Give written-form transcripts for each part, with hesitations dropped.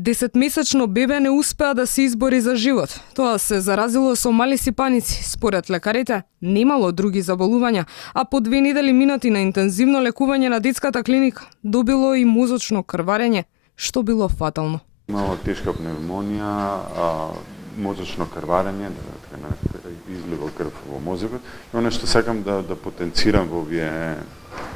10-месечно бебе не успеа да се избори за живот. Тоа се заразило со мали сипаници. Според лекарите, немало други заболувања, а по 2 недели минати на интензивно лекување на детската клиника, добило и мозочно крварење, што било фатално. Имало тешка пневмонија, мозочно крварење, излива крв во мозокот. И оно што сакам да потенцирам во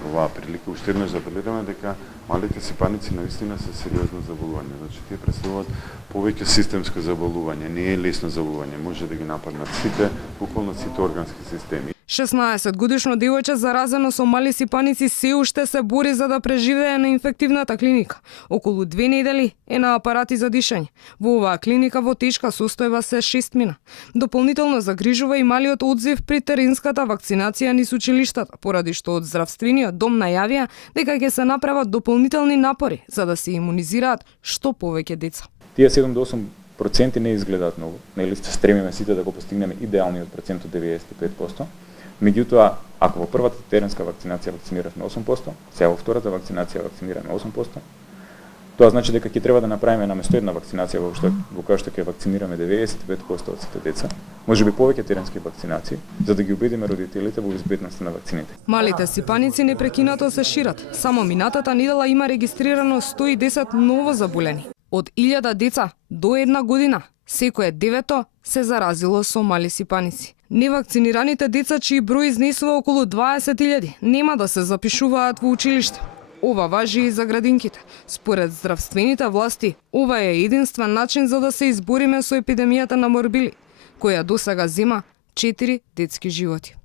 оваа прилика, уште еднаш да апелираме дека малите сипаници навистина се сериозно заболување. Значи, тие представуваат повеќе системско заболување, не е лесно заболување, може да ги нападнат сите, буквално сите органски системи. 16-годишно девојче заразено со мали сипаници се уште се бори за да преживее на инфективната клиника. Околу 2 недели е на апарати за дишење. Во оваа клиника во тешка состојба се 6 мина. Дополнително загрижува и малиот одзив при теренската вакцинација низ училиштата, поради што од здравствениот дом најавија дека ќе се направат дополнителни напори за да се имунизираат што повеќе деца. Тие 7 до 8% не изгледаат многу. Нели се стремиме сите да го постигнеме идеалниот процент од 95%. Меѓутоа, ако во првата теренска вакцинација вакцинираме 8%, сега во втората вакцинација вакцинираме 8%, тоа значи дека ќе треба да направиме наместо една вакцинација во која што ќе вакцинираме 95% од сите деца, можеби повеќе теренски вакцинации, за да ги убедиме родителите во безбедноста на вакцините. Малите сипаници непрекинато се шират. Само минатата недела има регистрирано 110 ново заболени. Од 1000 деца до 1 година, секое 9 се заразило со мали сипаници. Невакцинираните деца, чии број изнесува околу 20.000, нема да се запишуваат во училиште. Ова важи и за градинките. Според здравствените власти, ова е единствен начин за да се избориме со епидемијата на морбили, која досега зема 4 детски животи.